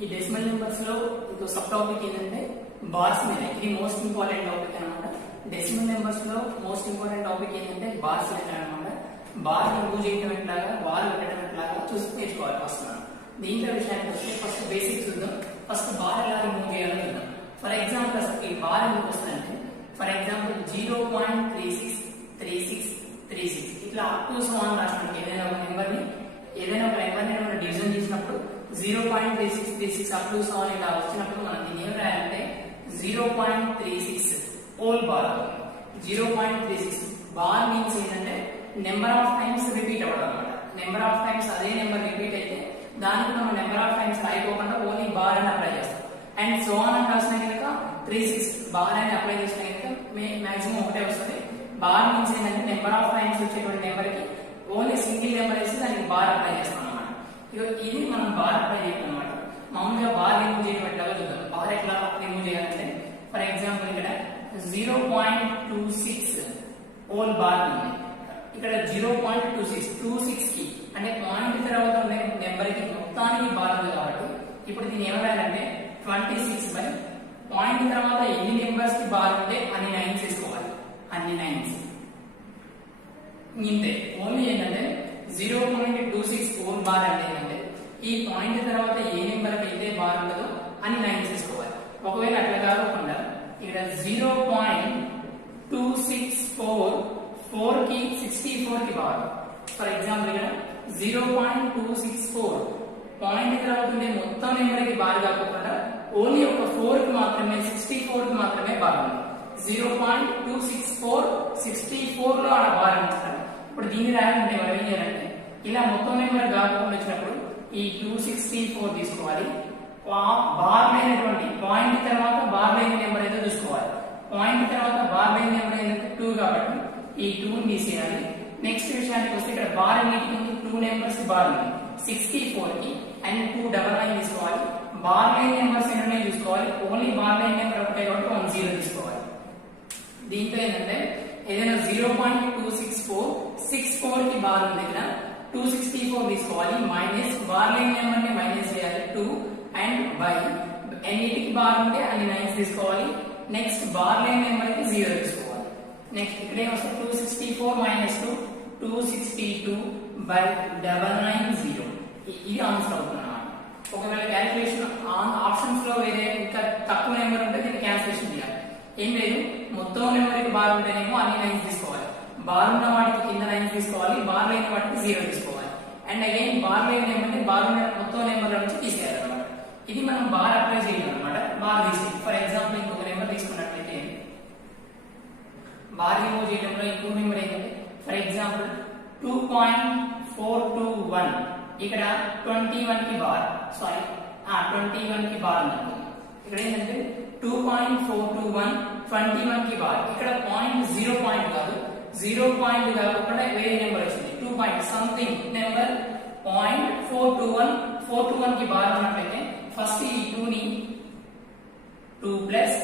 ఈ decimal numbers లో ఇంకో సబ్ టాపిక్ ఏంటంటే బార్స్ మీద. ఇది మోస్ట్ ఇంపార్టెంట్ టాపిక్ అనమాట. డెసిమల్ నెంబర్స్ లో మోస్ట్ ఇంపార్టెంట్ టాపిక్ ఏంటంటే బార్స్ మెథడ్ అనమాట. బార్ రిమూవ్ చేయడం ఎట్లాగా, బార్ పెట్టడం ఎట్లాగా చూసి నేర్చుకోవాలి ఫస్ట్. దీంట్లో విషయానికి వస్తే ఫస్ట్ బేసిక్స్ చూద్దాం. ఫస్ట్ బార్ ఎలా రిమూవ్ చేయాలో చూద్దాం. ఫర్ ఎగ్జాంపుల్ అసలు ఈ బార్ ఎందుకు వస్తుందంటే, ఫర్ ఎగ్జాంపుల్ 0.363636 ఇట్లా అప్ టు సో అని రాసినట్టు ఏదైనా ఒక నెంబర్ని మనం డివిజన్ చేసినప్పుడు 0.3636 అప్ టు సో అని ఇలా వచ్చినప్పుడు మనం దీన్ని ఏం రాయాలంటే 0.36 హోల్ బార్. 0.36 బార్ మీన్స్ ఏంటంటే నెంబర్ ఆఫ్ టైమ్స్ రిపీట్ అవ్వడం అనమాట. నెంబర్ ఆఫ్ టైమ్స్ అదే నెంబర్ రిపీట్ అయితే దానికి మనం నెంబర్ ఆఫ్ టైమ్స్ రాయిపోకుండా ఓన్లీ బార్ అని అప్లై చేస్తాం. అండ్ సో అని రాసిన కనుక 36 బార్ అని అప్లై చేసిన కనుక మాక్సిమం ఒకటే వస్తుంది. బార్ మీన్స్ ఏంటంటే నెంబర్ ఆఫ్ టైమ్స్ వచ్చేటువంటి నెంబర్ కి ఓన్లీ సింగిల్ నెంబర్ వేసి దానికి బార్ అప్లై చేస్తాం అనమాట. ఇది మనం బార్ అప్లై చేయడం అనమాట. మామూలుగా బార్ రిమూవ్ చేయడం ఎట్లాగా చూద్దాం. బార్ ఎట్లా రిమూవ్ చేయాలంటే, ఫర్ ఎగ్జాంపుల్ ఇక్కడ 0.26 హోల్ బార్ ఉంది. ఇక్కడ 0.26 కి అంటే పాయింట్ తర్వాత ఉండే నెంబర్ కి మొత్తానికి బార్ ఉంది కాబట్టి ఇప్పుడు దీన్ని ఏమరాయాలంటే 26 బై పాయింట్ తర్వాత ఎన్ని నెంబర్స్ కి బార్ ఉంటే అన్ని నైన్స్ వేసుకోవాలి. అన్ని నైన్స్ ఇంతే. ఓన్లీ ఏంటంటే 0.26 హోల్ బార్ అంటే ఏంటంటే ఈ పాయింట్ తర్వాత ఏ నెంబర్ కి అయితే బార్ ఉంటుందో అన్ని నైన్స్ వేసుకోవాలి. ఒకవేళ అట్లా కాకుండా ఇక్కడ 0.264 కి 64 కి బార్. ఫర్ ఎగ్జాంపుల్ ఇక్కడ 0.264 పాయింట్ తర్వాత ఉండే మొత్తం నెంబర్ కి బార్ కాకుండా ఓన్లీ ఒక 4 కి మాత్రమే 64 కి మాత్రమే బార్ ఉంది. 0.264 64 లో ఆ బార్ అంటారు. ఇప్పుడు దీన్ని రాయాలంటే మనం ఏం చేయాలంటే ఇలా మొత్తం నెంబర్ కాకుండా వచ్చినప్పుడు ఈ 264 తీసుకోవాలి. బార్ లేనటువంటి పాయింట్ తర్వాత బార్ లేని నెంబర్ ఏదో చూసుకోవాలి. పాయింట్ తర్వాత బార్ లేని నెంబర్ ఏంటంటే 2 కాబట్టి ఈ 2 తీసేయాలి. నెక్స్ట్ విషయానికి వస్తే ఇక్కడ బార్ అన్నిటికీ 2 నెంబర్స్ బార్ ఉంది. 64 కి అండ్ 299 తీసుకోవాలి. బార్ లేని నెంబర్స్ ఎన్ని చూసుకోవాలి. ఓన్లీ బార్ లేని నెంబర్ ఒకటే కాబట్టి 10 తీసుకోవాలి. దీంతో ఏంటంటే ఏదైనా 0.264 కి బార్ ఉంది దగ్గర 264 తీసుకోవాలి. మైనస్ బార్ లేని నెంబర్ ని మైనస్ చేయాలి 2 అండ్ బై ఎన్నిటికి బార్ ఉంటే అన్ని నైన్స్ తీసుకోవాలి. నెక్స్ట్ బార్ లేని నెంబర్ కి 0 తీసుకోవాలి. నెక్స్ట్ ఇక్కడ ఏమొస్తే 264 మైనస్ 2 262 బై 990 ఇది ఆన్సర్ అవుతుంది అన్నమాట. ఒకవేళ క్యాలిక్యులేషన్ ఆప్షన్స్ లో వేరే ఇంకా తక్కువ నెంబర్ ఉంటే దీన్ని క్యాన్సిలేషన్ చేయాలి. ఏం లేదు, మొత్తం నెంబర్ కి బార్ ఉంటేనేమో అన్ని నైన్స్ తీసుకోవాలి. బార్ ఉన్న వాటికి కింద నైన్స్ తీసుకోవాలి. బార్ లేని వాటికి 0 తీసుకోవాలి. అండ్ అగైన్ బార్ లేని నెంబర్ ని బార్ ఉన్న మొత్తం నెంబర్ నుంచి తీసేయాలి అనమాట. ఇది మనం బార్ అప్లై చేయాలి అనమాట. బార్ తీసి ఫర్ ఎగ్జాంపుల్ ఇంకొక నెంబర్ తీసుకున్నట్లయితే బార్ రిమూవ్ చేయడంలో ఇంకో నెంబర్ ఏంటంటే ఫర్ ఎగ్జాంపుల్ 2.421 ఇక్కడ 21 కి బార్ 21 కి బార్ ఉంది. ఇక్కడ ఏంటంటే 2.421 21 కి బార్. ఇక్కడ పాయింట్ 0 పాయింట్ కాదు, 0 పాయింట్ కాకుండా వేరే నెంబర్ వచ్చింది 2 పాయింట్ సంథింగ్ నెంబర్ 421 కి బార్ ఉన్నట్లయితే ఫస్ట్ ఈ 2 ని 2 ప్లస్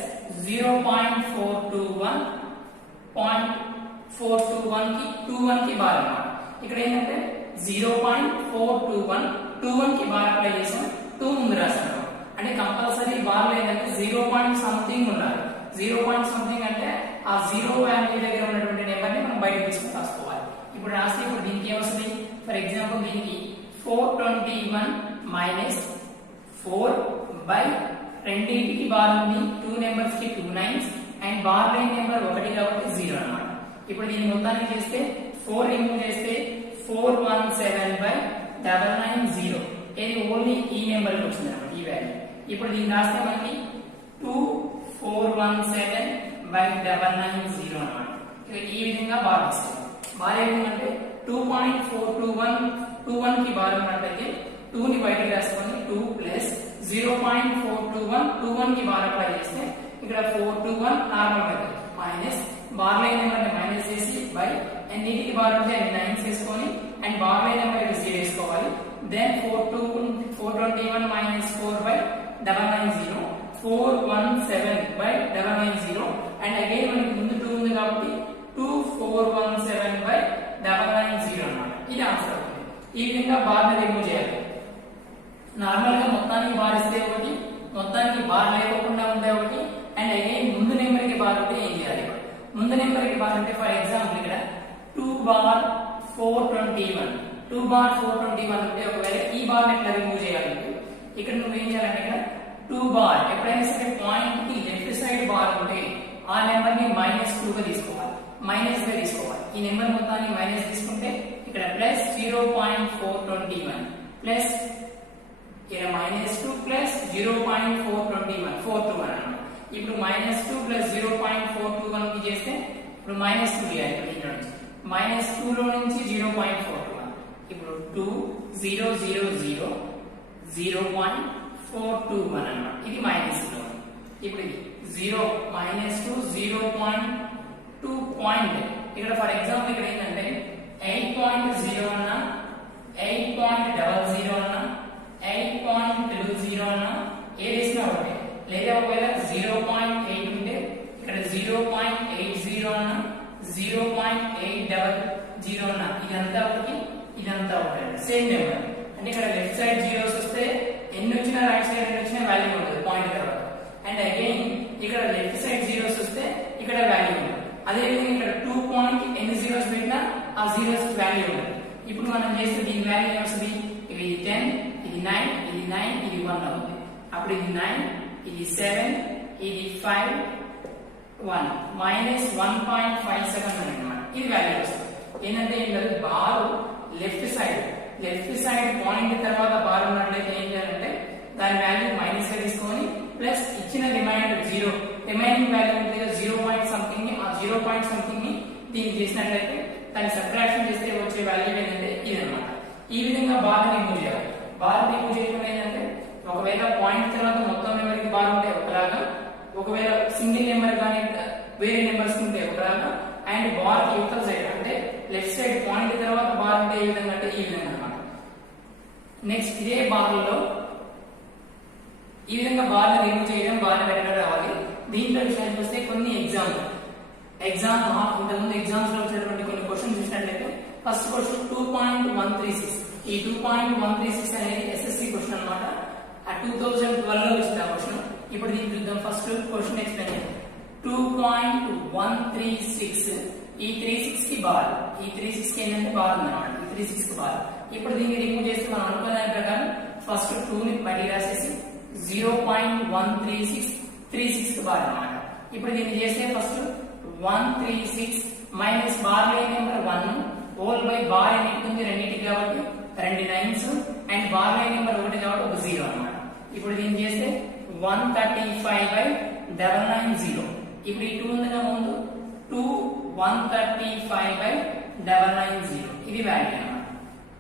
0.421 కి 21 కి బార్ అన్నమాట. ఇక్కడ ఏంటంటే 0.421 కి బార్ అప్లై చేసాం, 2 ముందు రాసాను. అంటే కంపల్సరీ బార్ లో ఏంటంటే 0 పాయింట్ సంథింగ్ ఉండాలి. 0 పాయింట్ సంథింగ్ అంటే ఆ 0 వాల్యూ దగ్గర ఉన్నటువంటి నెంబర్ ని మనం బయట తీసుకుని రాసుకోవాలి. ఇప్పుడు రాస్తే ఇప్పుడు దీనికి ఏమొస్తుంది, ఫర్ ఎగ్జాంపుల్ దీనికి 421 మైనస్ 4 బై రెండింటికి బార్ ఉంది. 2 నెంబర్స్ కి 2 నైన్స్ అండ్ బార్ లేని నెంబర్ 1 కాబట్టి 0 అన్నమాట. ఇప్పుడు దీన్ని మొత్తానికి చేస్తే 4 రిమూవ్ చేస్తే 417 బై 990 ఇది ఓన్లీ ఈ నెంబర్ కి వచ్చింది అన్నమాట, ఈ వాల్యూ. ఇప్పుడు దీన్ని రాస్తే మనకి 2417 బై 990 అన్నమాట. ఈ విధంగా బార్ వస్తుంది. బార్ ఏంటంటే 2.421 కి బార్ ఉన్నట్లయితే 2 ని బయటకు రాసుకొని 2 ప్లస్ 0.421 కి బార్ అప్లై చేస్తే ఇక్కడ 421 normal method minus bar line number ని మైనస్ చేసి బై ఎన్నిటికి బార్ ఉంటే అన్ని నైన్స్ వేసుకొని అండ్ బార్ లైన్ నెంబర్ కి 0 వేసుకోవాలి. Then 421 minus 4 by 990 417 by 990 and again మనకి ముందు 2 ఉంది కాబట్టి 2417 బై 990 అన్నమాట. ఇది ఆన్సర్ అవుతుంది. ఈ విధంగా బార్ ని రిమూవ్ చేయాలి. నార్మల్ గా మొత్తానికి బార్ ఇస్తే ఒకటి, మొత్తానికి బార్ లేకోకుండా ఉంటే ఒకటి, అండ్ అగైన్ ముందు నెంబర్ కి బార్ ఉంటే ఏం చేయాలి? ముందు నెంబర్ కి బార్ అంటే ఫర్ ఎగ్జాంపుల్ ఇక్కడ 2 బార్ 421, 2 బార్ 421 అంటే ఒకవేళ ఈ బార్ ఎట్లా రిమూవ్ చేయాలంటే ఇక్కడ నువ్వు ఏం చేయాలంటే ఇక్కడ 2 బార్ ఎప్పుడైనా సరే పాయింట్ కి లెఫ్ట్ సైడ్ బార్ ఉంటే ఆ నెంబర్ ని -2 గా తీసుకోవాలి, మైనస్ గా తీసుకోవాలి. ఈ నెంబర్ మొత్తాన్ని మైనస్ తీసుకుంటే ఇక్కడ ప్లస్ 0.421 ప్లస్ ఇక్కడ -2 ప్లస్ 0.421 అన్నమాట. ఇప్పుడు -2 ప్లస్ 0.421 కి చేస్తే ఇప్పుడు -2 చేయాలి. ఇక్కడ నుంచి -2 లో నుంచి 0.421 ఇప్పుడు 2 0 0 0 0.421 అన్నమాట. ఇది మైనస్ లో. ఇప్పుడు ఇది 0 -2 0.2 పాయింట్ ఇక్కడ ఫర్ ఎగ్జాంపుల్ ఇక్కడ ఏంటంటే 8.0 అన్నా 8.00 అన్నా 8.20 అన్నా ఏది వేసినా ఒకటే. లేదా ఒకవేళ 0.8 ఉంటే ఇక్కడ 0.80 అన్నా 0.800 అన్నా ఇదంతా ఒకటి, ఇదంతా ఒకటి, సేమ్ నెంబర్. అంటే ఇక్కడ లెఫ్ట్ సైడ్ జీరోస్ వస్తే ఎన్ని వచ్చినా రైట్ సైడ్ ఎన్ని వచ్చినా వాల్యూ ఉంటుంది పాయింట్ తర్వాత. అండ్ అగైన్ ఇక్కడ లెఫ్ట్ సైడ్ జీరోస్ వస్తే ఇక్కడ వాల్యూ ఉంటుంది. అదే విధంగా ఇక్కడ 2 పాయింట్ ఎన్ని జీరోస్ పెట్టినా ఆ జీరోస్ వాల్యూ ఉంటుంది. ఇప్పుడు మనం చేస్తే దీని వాల్యూ వస్తుంది ఇది 10, ఇది 9, ఇది 9, ఇది 1 అవుతుంది. అప్పుడు ఇది 9, ఇది 7, ఇది 5, 1 -1.57 అన్నమాట. ఇది వాల్యూ వస్తుంది. ఏంటంటే ఏం లేదు, బార్ లెఫ్ట్ సైడ్ పాయింట్ తర్వాత బార్ ఉన్నట్లయితే ఏం చేయాలంటే దాని వాల్యూ మైనస్ గా తీసుకొని ప్లస్ ఇచ్చిన రిమైనింగ్ వాల్యూ ఉంటుంది కదా 0 పాయింట్ సంథింగ్ ని, ఆ 0 పాయింట్ సంథింగ్ ని దీనికి చేసినట్లయితే దాన్ని సబ్ట్రాక్షన్ చేస్తే వచ్చే వాల్యూ ఏంటంటే ఇది అన్నమాట. ఈ విధంగా బార్ రిమూవ్ చేయాలి. బార్ రిమూవ్ చేయడం ఏంటంటే ఒకవేళ పాయింట్ తర్వాత మొత్తం నెంబర్ కి బార్ ఉంటే ఒకలాగా, ఒకవేళ సింగిల్ నెంబర్ కానీ వేరే నెంబర్స్ ఉంటే ఒకలాగా, అండ్ బార్ కి యువతల సైడ్ అంటే లెఫ్ట్ సైడ్ పాయింట్ తర్వాత బార్ ఉంటే ఏ విధంగా అంటే ఈ విధంగా అన్నమాట. నెక్స్ట్ ఇదే బార్లలో ఈ విధంగా బార్ రిమూవ్ చేయడం, బార్ పెట్టడం రావాలి. దీంట్లో విషయానికి వస్తే కొన్ని ఎగ్జామ్స్ ఇంతకుముందు ఎగ్జామ్స్ లో వచ్చినటువంటి కొన్ని క్వశ్చన్స్ చూసినట్లయితే ఫస్ట్ క్వశ్చన్ 2.136. ఈ 2.136 అనేది ఎస్ఎస్సి క్వశ్చన్ అన్నమాట. 2012 లో వచ్చిన క్వశ్చన్. ఇప్పుడు దీన్ని చూద్దాం. ఫస్ట్ క్వశ్చన్ ఎక్స్ప్లెయిన్ చేద్దాం. 2.136 ఈ 36 కి బార్, ఈ 36 కి ఏంటంటే బార్ ఉందన్నమాట. ఈ 36 కి బార్. ఇప్పుడు దీన్ని రిమూవ్ చేస్తే మనం అనుకున్న దాని ప్రకారం ఫస్ట్ 2 ని బయటికి రాసేసి 0.136 36 కి బార్ అన్నమాట. ఇప్పుడు దీన్ని చేస్తే ఫస్ట్ 136 మైనస్ బార్ లేని నెంబర్ 1 హోల్ బై బార్ ఎన్ని ఉంటుంది రెండింటికి కాబట్టి 2 9s అండ్ బార్ లేని నెంబర్ 1 కాబట్టి ఒక 0 అన్నమాట. ఇప్పుడు దీన్ని చేస్తే 135/990. ఇప్పుడు ఈ 2 ఉందిగా ముందు 2 135/990 ఇది వాల్యూ అన్నమాట.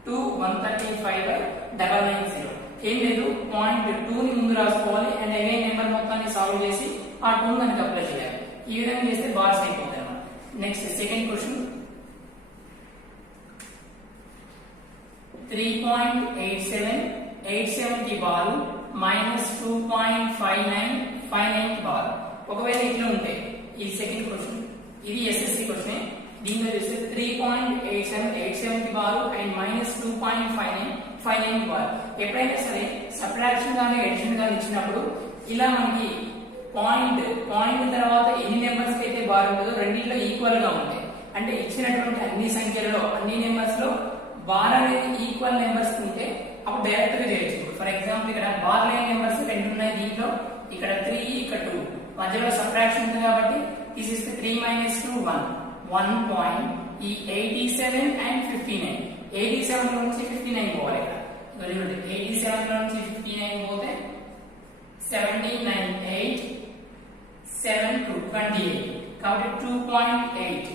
2 135/990 ఏం లేదు, పాయింట్ 2 ని ముందు రాసుకోవాలి అండ్ అగైన్ నెంబర్ మొత్తాన్ని సాల్వ్ చేసి ఆ 2 మనకి అప్లై చేయాలి. ఈ విధంగా చేస్తే బార్స్ అయిపోతాయి అన్నమాట. నెక్స్ట్ సెకండ్ క్వశ్చన్ 3.87 కి బారు -2.59 కి బారు. ఒకవేళ ఇట్లా ఉంటే ఈ సెకండ్ క్వశ్చన్ ఇది ఎస్ఎస్సి క్వశ్చన్. దీనిలో చూస్తే 3.87 కి బారు అండ్ -2.59 కి బారు. ఎప్పుడైనా సరే సబ్ట్రాక్షన్ గానీ అడిషన్ గానీ ఇచ్చినప్పుడు ఇలా మనకి పాయింట్ తర్వాత ఎన్ని నెంబర్స్ కి అయితే బార్ ఉంటుందో రెండింటిలో ఈక్వల్ గా ఉంటాయి. అంటే ఇచ్చినటువంటి అన్ని సంఖ్యలలో అన్ని నెంబర్స్ లో బార్ అనేది ఈక్వల్ నెంబర్స్ ఉంటే అప్పుడు డైరెక్ట్ గా చేయొచ్చు. ఫర్ ఎగ్జాంపుల్ ఇక్కడ బార్ లేని నెంబర్స్ 2 ఉన్నాయి. దీంట్లో ఇక్కడ 3 ఇక్కడ 2 మధ్యలో సబ్ట్రాక్షన్ ఉంది కాబట్టి తీసిస్తే 3 - 2 1 పాయింట్ ఈ 87 అండ్ 59. 87 లో నుంచి 59 పోవాలి. ఇక్కడ 87 లో నుంచి 59 పోతే 79 8 7 2 28 కాబట్టి 2.8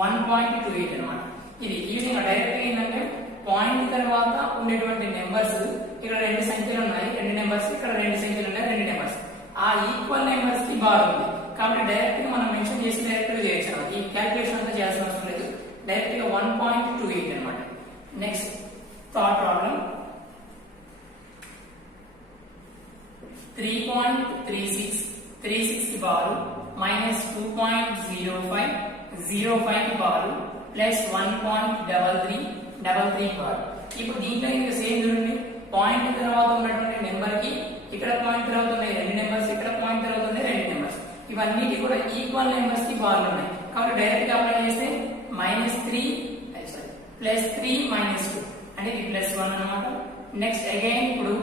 1.28 అన్నమాట. ఇది ఈ విధంగా డైరెక్ట్ ఏంటంటే పాయింట్ తర్వాత ఉండేటువంటి నెంబర్స్ ఇక్కడ 2 సంఖ్యలు ఉన్నాయి, 2 నెంబర్స్ ఇక్కడ 2 సంఖ్యలు ఉన్నాయి, 2 నెంబర్స్ ఆ ఈక్వల్ నెంబర్స్ కి బార్ ఉంది కాబట్టి డైరెక్ట్ గా మనం మెన్షన్ చేసి డైరెక్ట్ గా చేయొచ్చు. ఈ క్యాలిక్యులేషన్ అంతా చేయాల్సిన అవసరం లేదు, డైరెక్ట్ గా 1.28 అన్నమాట. నెక్స్ట్ థర్డ్ ప్రాబ్లం 3.36 కి బారు -2.05 కి బారు ప్లస్ 1.33 బారు. ఇప్పుడు దీంట్లో ఇంకా సేమ్ చూడండి, పాయింట్ తర్వాత ఉన్నటువంటి నెంబర్ కి ఇక్కడ పాయింట్ తర్వాత ఉన్నాయి 2 నెంబర్స్, ఇక్కడ పాయింట్ తర్వాత ఉన్నాయి 2 నెంబర్స్. ఇవన్నిటి కూడా ఈక్వల్ నెంబర్స్ కి బార్లు ఉన్నాయి కాబట్టి డైరెక్ట్ గా అప్లై చేస్తే -3 +3 -2 అంటే ఇది +1 అన్నమాట. నెక్స్ట్ అగైన్ ఇప్పుడు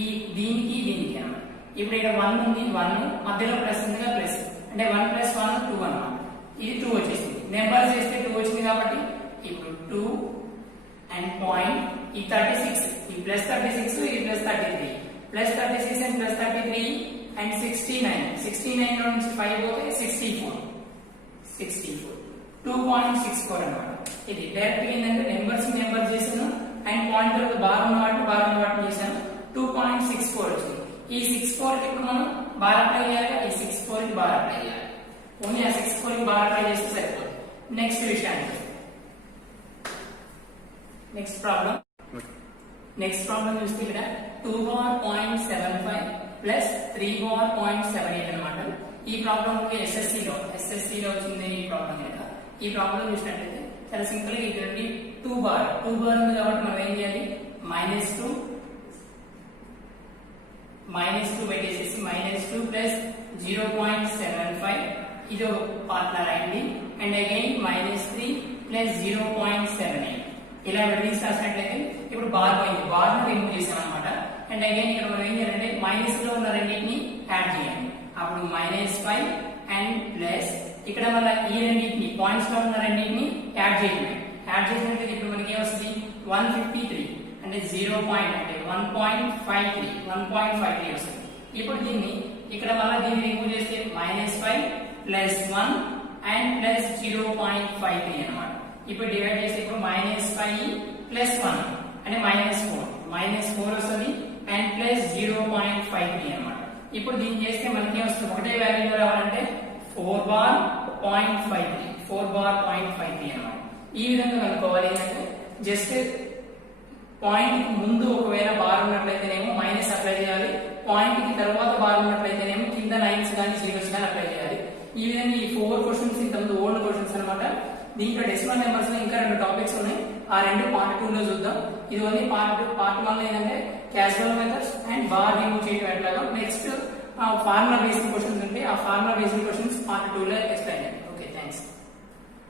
ఈ దీనికి అన్నమాట. ఇప్పుడు ఇక్కడ 1 ఉంది, 1 మధ్యలో ప్లస్ ఉందిగా ప్లస్ అంటే 1 + 1 2 అన్నమాట. ఇది 2 వచ్చేసింది. నెంబర్స్ చేస్తే 2 వచ్చింది కాబట్టి ఇప్పుడు 2 అండ్ పాయింట్ ఈ 36 ఈ +36 ఈ +33 +36 అండ్ +33 అండ్ 69 లో నుంచి 5 పోతే 64 2.64 అన్నమాట. ఇది డైరెక్ట్ ఏంటంటే నెంబర్స్ చేశాను అండ్ పాయింటర్ బార్ ఉన్న వాటిని చేశాను 2.64 వచ్చింది. ఈ 64 కి ఇప్పుడు మనం బార్ అప్లై చేయాలి. ఈ 64 కి బార్ అప్లై చేయాలి. ఓన్లీ ఆ 64 కి బార్ అప్లై చేస్తే సరిపోతుంది. నెక్స్ట్ విషయానికి నెక్స్ట్ ప్రాబ్లం చూస్తే ఇక్కడ 2 bar 0.75 ప్లస్ 3 bar 0.78 అన్నమాట. ఈ ప్రాబ్లం SSC లో వచ్చింది. ఈ ప్రాబ్లం కదా ఈ ప్రాబ్లం చూసినట్లయితే చాలా సింపుల్ గా ఇటువంటి 2 బార్ ఉంది కాబట్టి మనం ఏం చేయాలి -2 పెట్టేసేసి -2 ప్లస్ 0.75 ఇది ఒక పార్ట్ లా రాయండి అండ్ అగైన్ -3 ప్లస్ 0.78 ఇలా విడదీసి రాసినట్లయితే ఇప్పుడు బార్ పోయింది. బార్ ను రిమూవ్ చేసాం అనమాట. అండ్ అగైన్ ఇక్కడ మనం ఏం చేయాలంటే మైనస్ లో ఉన్న రెండింటిని యాడ్ చేయండి. అప్పుడు -5 అండ్ ప్లస్ ఇక్కడ మళ్ళీ ఈ రెండింటిని పాయింట్స్ లో ఉన్న రెండింటిని యాడ్ చేయండి. యాడ్ చేసినట్లయితే ఇప్పుడు మనకి ఏమొస్తుంది 153 అంటే 1.53 వస్తుంది. ఇప్పుడు దీన్ని ఇక్కడ మళ్ళీ దీన్ని రిమూవ్ చేస్తే -5 ప్లస్ 1 అండ్ ప్లస్ 0.53 అన్నమాట. ఇప్పుడు డివైడ్ చేస్తే ఇప్పుడు -5 ప్లస్ 1 అంటే -4 వస్తుంది అండ్ ప్లస్ 0.53 అన్నమాట. ఇప్పుడు దీన్ని చేస్తే మనకి వస్తుంది ఒకటే వాల్యూ రావాలంటే 4 bar 0.53 అన్నమాట. ఈ విధంగా కనుక్కోవాలి అంటే జస్ట్ పాయింట్ ముందు ఒకవేళ బార్ ఉన్నట్లయితేనేమో మైనస్ అప్లై చేయాలి. పాయింట్ కి తర్వాత బార్ ఉన్నట్లయితేనేమో కింద లైన్స్ కానీ జీరోస్ కానీ అప్లై చేయాలి. ఈ విధంగా ఈ 4 క్వశ్చన్స్ ఇంతకుముందు ఓల్డ్ క్వశ్చన్స్ అన్నమాట. దీంట్లో డెసిమల్ నెంబర్స్ లో ఇంకా 2 టాపిక్స్ ఉన్నాయి. ఆ 2 పార్ట్ 2 లో చూద్దాం. ఇది ఓన్లీ పార్ట్ 1 లో ఏంటంటే casual methods and bar remove చేయడం ఎట్లాగా. నెక్స్ట్ ఫార్ములా బేస్డ్ క్వశ్చన్స్ ఉంటే ఆ ఫార్ములా బేస్డ్ క్వశ్చన్స్ పార్ట్ 2 లో ఎక్స్ప్లెయిన్ చేయండి.